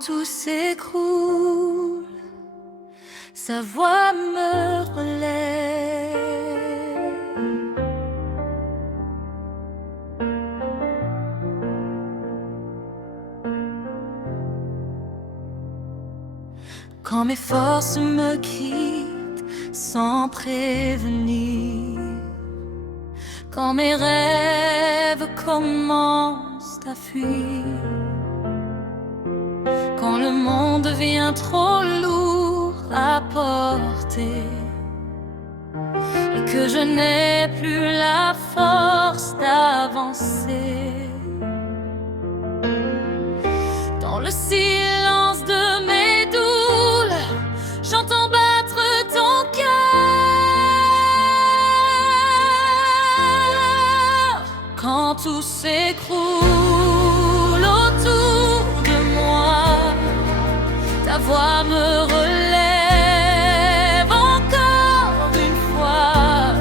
tout s'écroule, sa voix me relève. Quand mes forces me quittent sans prévenir, quand mes rêves commencent à fuir, quand le monde devient trop lourd à porter et que je n'ai plus la force d'avancer, dans le silence de mes douleurs, j'entends battre ton cœur. Quand tout s'écroule autour de moi, ta voix me relève encore une fois.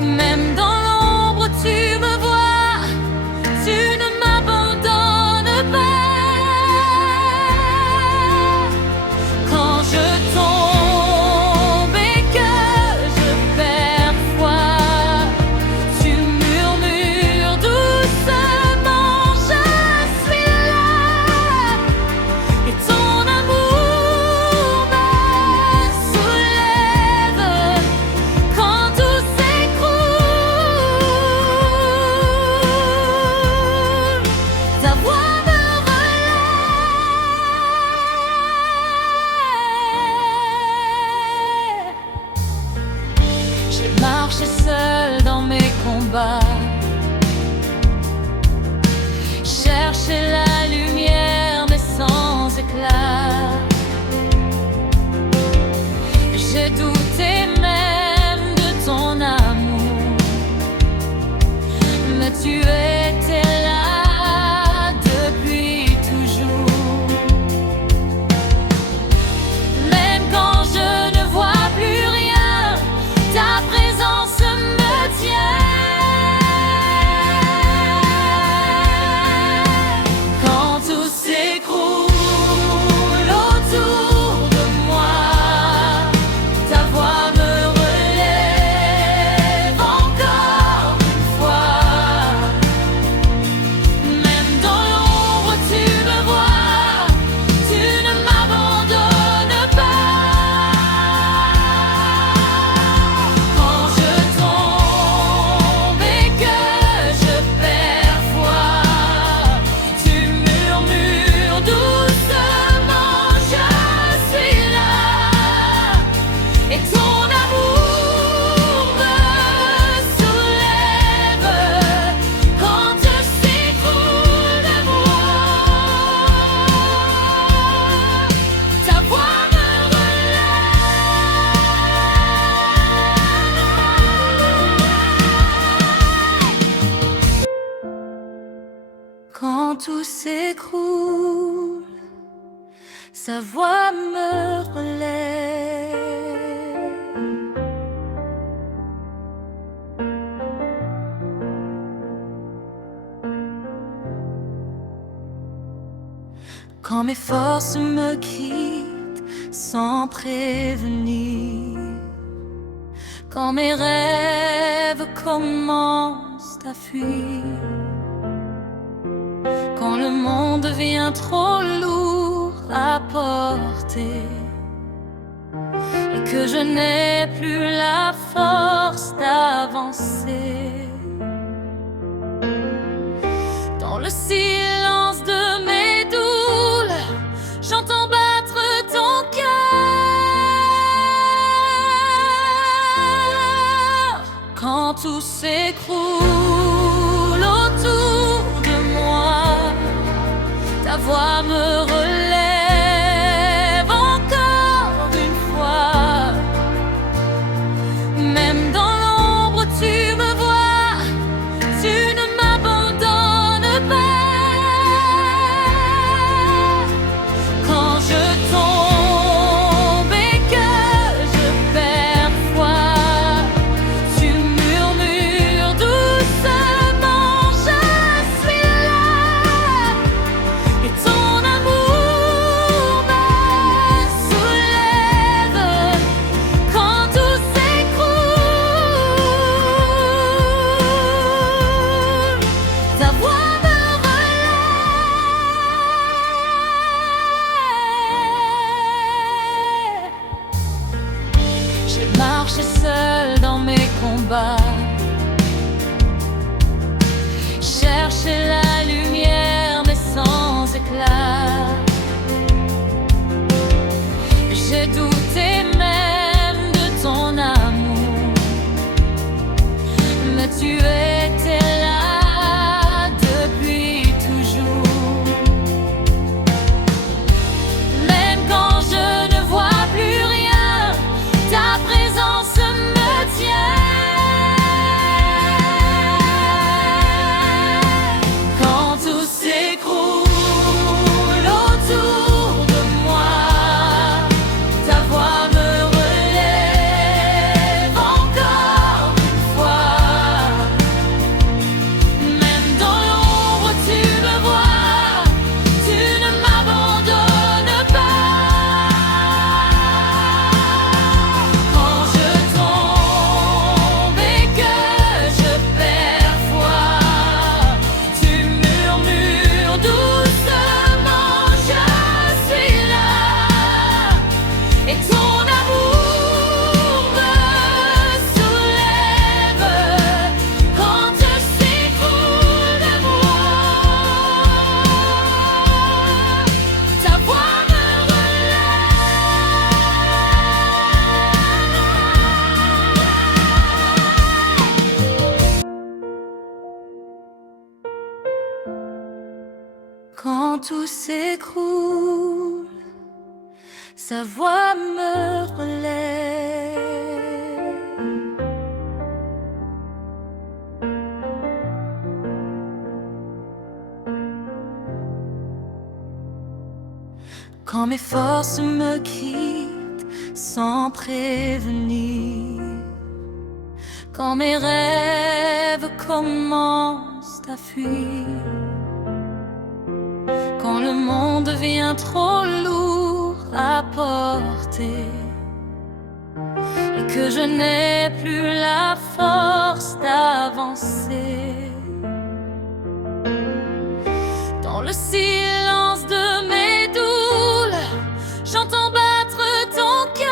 Même dans l'ombre tu me vois, tu ne m'abandonnes pas. Quand je tombe et que je perds foi, tu murmures doucement, je suis là. Et ton amour me soulève. Quand tout s'écroule, ta voix me relève. J'ai marché seul dans mes combats, cherché la lumière mais sans éclat. J'ai douté même de ton amour, mais tu étais là depuis toujours. Même quand je ne vois plus rien, ta présence me tient. Quand tout s'écroule autour de moi, ta voix me relève encore une fois. Même dans l'ombre tu me vois, tu ne m'abandonnes pas. Quand je tombe et que je perds foi, tu murmures doucement, je suis là. Et ton amour me soulève. Quand tout s'écroule de moi, ta voix me relève. Quand tout s'écroule, sa voix me relève. Quand mes forces me quittent sans prévenir, quand mes rêves commencent à fuir, quand le monde devient trop lourd à porter et que je n'ai plus la force d'avancer, dans le silence de mes douleurs, j'entends battre ton cœur. Quand tout s'écroule autour de moi, ta voix me relève encore une fois. Même dans l'ombre tu me vois, tu ne m'abandonnes pas. Quand je tombe et que je perds foi, tu murmures doucement, je suis là. Et ton amour cherchais la lumière mais sans éclat. J'ai douté même de ton amour, mais tu étais là depuis toujours. Même quand je ne vois plus rien, ta présence me tient. Quand tout s'écroule autour de moi, ta voix me relève encore une fois. Même dans l'ombre tu me vois, tu ne m'abandonnes pas. Quand je tombe et que je perds foi, tu murmures doucement, je suis là. Et ton amour me soulève quand je s'écroule de moi. Ta voix me relève. Quand tout s'écroule, sa voix me relève. Quand mes forces me quittent sans prévenir, quand mes rêves commencent à fuir, quand le monde devient trop lourd à porter et que je n'ai plus la force d'avancer, dans le silence de mes douleurs, j'entends battre ton cœur.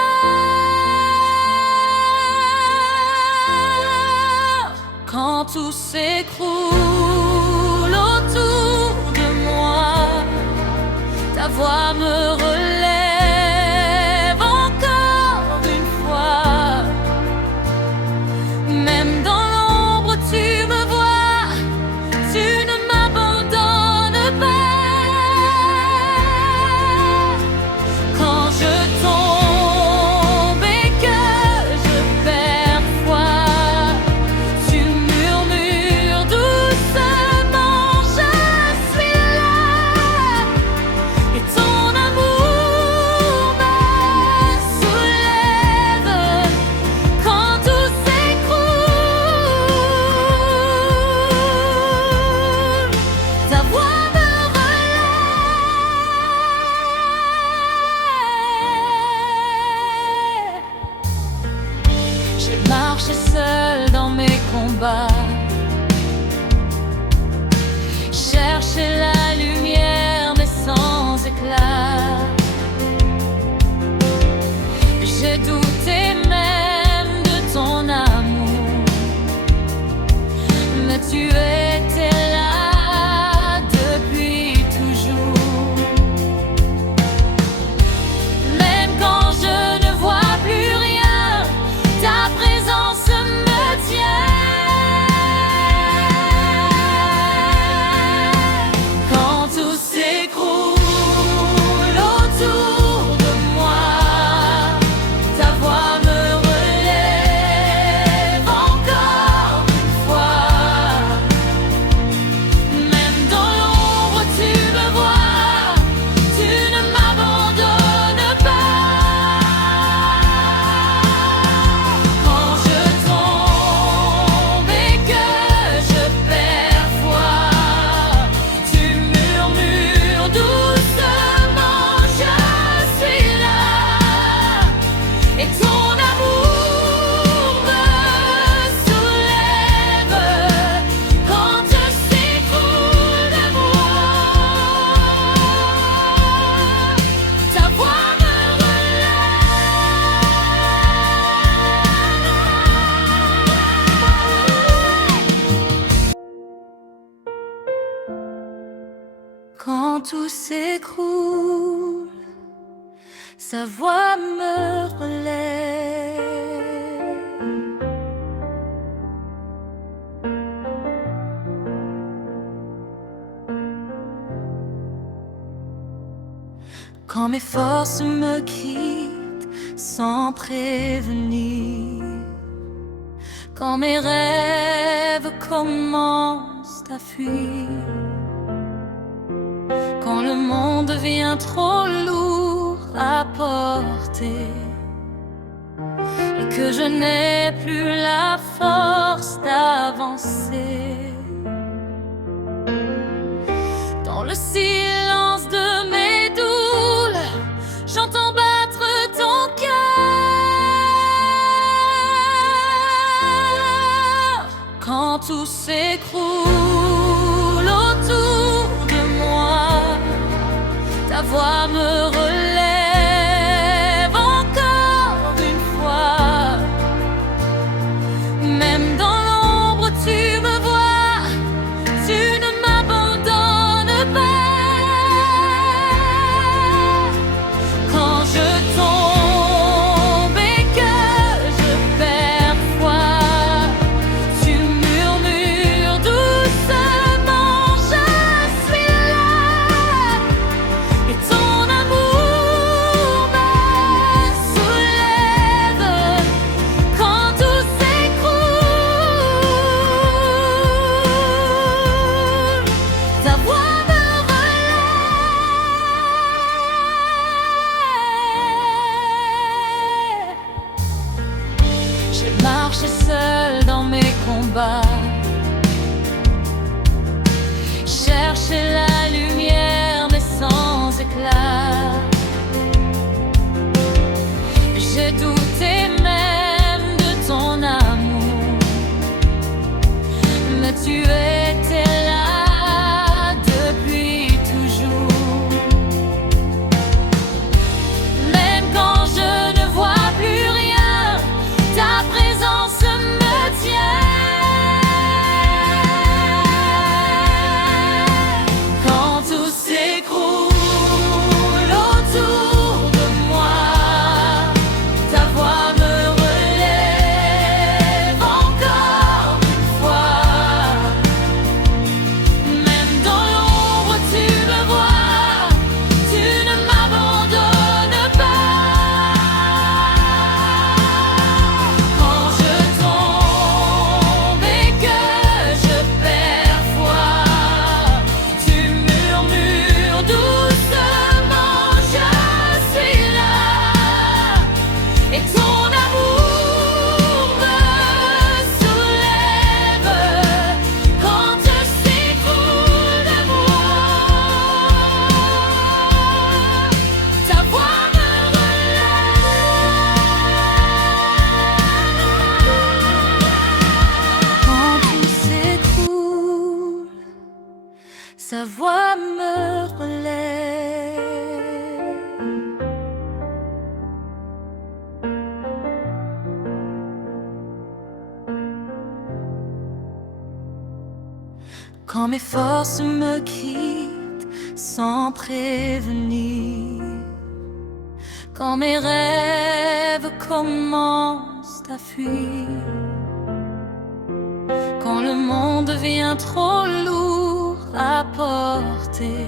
Quand tout s'écroule autour de moi, ta voix me relève encore une fois. Même dans l'ombre tu me vois, tu ne m'abandonnes pas. Quand je tombe et que je perds foi, tu murmures doucement, je suis là. Et ton amour me soulève quand tout s'écroule. Ta voix me relève. J'ai marché seul dans mes combats, cherché la lumière mais sans éclat. J'ai douté même de ton amour, mais tu étais là depuis toujours. Même quand je ne vois plus rien, ta présence me tient. Quand tout s'écroule autour de moi, ta voix me relève encore une fois. Quand tout s'écroule, sa voix me relève. Quand mes forces me quittent sans prévenir, quand mes rêves commencent à fuir, quand le monde devient trop lourd à porter et que je n'ai plus la force d'avancer, dans le silence de mes doules, j'entends battre ton cœur. Quand tout s'écroule autour de moi, ta voix me relève encore une fois. Même dans l'ombre tu me vois, tu ne m'abandonnes pas. Quand je tombe et que je perds foi, tu murmures doucement, je suis là. Et ton amour me soulève. Quand tout s'écroule, ta voix me relève. J'ai marché seul dans mes combats, cherché la lumière mais sans éclat. J'ai douté même de ton amour, mais tu étais là depuis toujours. Même quand je ne vois plus rien, ta présence me tient. Quand tout s'écroule autour de moi, ta voix me relève encore une fois. Même dans l'ombre tu me vois, tu ne m'abandonnes pas. Quand je tombe et que je perds foi, tu murmures doucement, je suis là. Et ton amour me soulève. Quand tout s'écroule de moi, ta voix me relève. Quand tout s'écroule, sa voix me relève. Quand mes forces me quittent sans prévenir, quand mes rêves commencent à fuir, quand le monde devient trop lourd à porter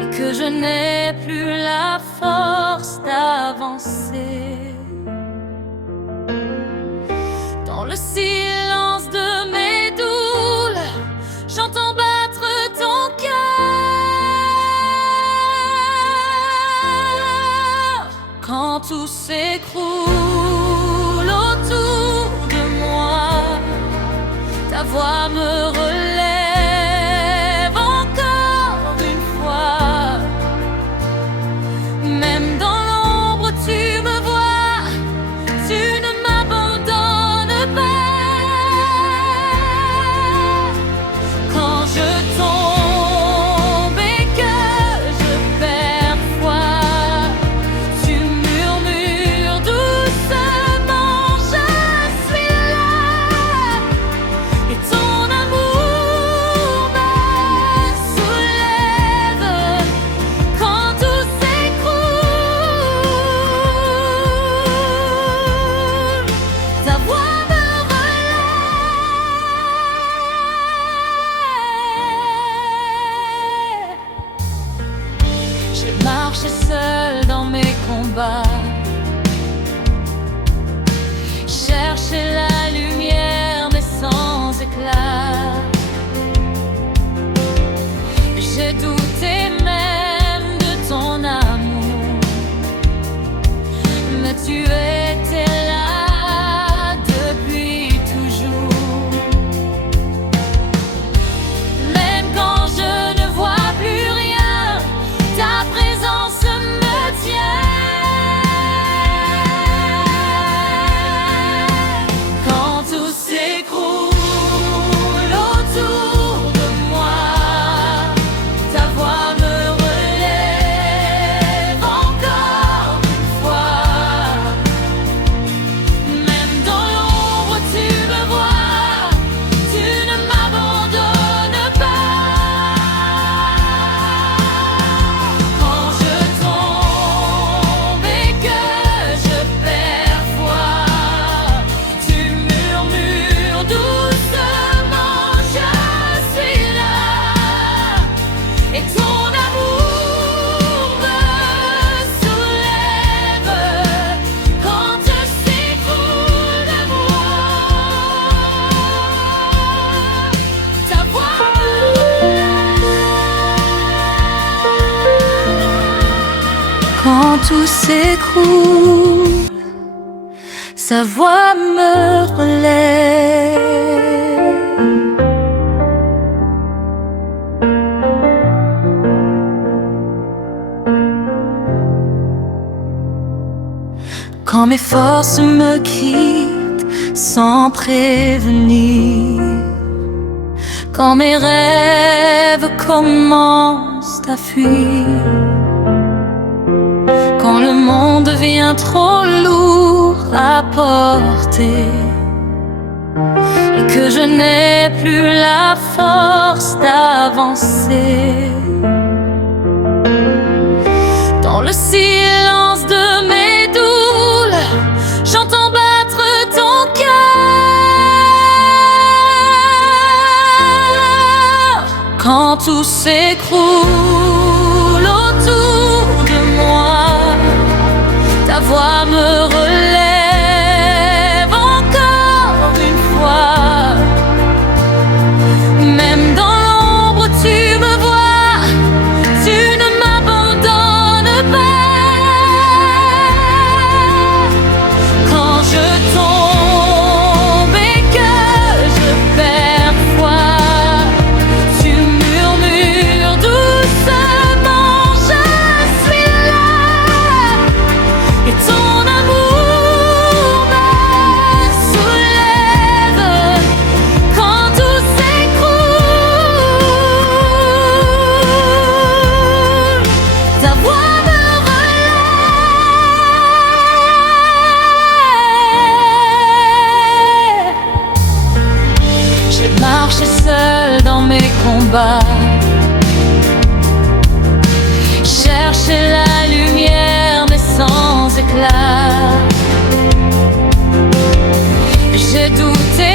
et que je n'ai plus la force d'avancer, dans le silence de mes doules, j'entends battre ton cœur. Quand tout s'écroule autour de moi, ta voix me relève encore une fois. Même dans l'ombre tu me vois, tu ne m'abandonnes pas. combats. Chercher la lumière mais sans éclat. J'ai douté même de ton amour, mais tu étais là depuis toujours. Même quand je ne vois plus rien, ta présence me tient. Quand tout s'écroule autour de moi, ta voix me relève encore une fois. Même dans l'ombre tu me vois, tu ne m'abandonnes pas. Quand je tombe et que je perds foi, tu murmures doucement, je suis là. Et ton amour me soulève quand tout s'écroule de moi. Ta voix me relève. Quand tout s'écroule, sa voix me relève. Quand mes forces me quittent sans prévenir, quand mes rêves commencent à fuir, quand le monde devient trop lourd à porter et que je n'ai plus la force d'avancer, dans le silence de mes doules, j'entends battre ton cœur. Quand tout s'écroule autour de moi, ta voix me relève encore une fois. Même dans l'ombre tu me vois, tu ne m'abandonnes pas. Quand je tombe et que je perds foi, tu murmures doucement, je suis là. Et ton amour me soulève quand tout s'écroule. Ta voix me relève. J'ai marché seul dans mes combats, cherché la lumière mais sans éclat. J'ai douté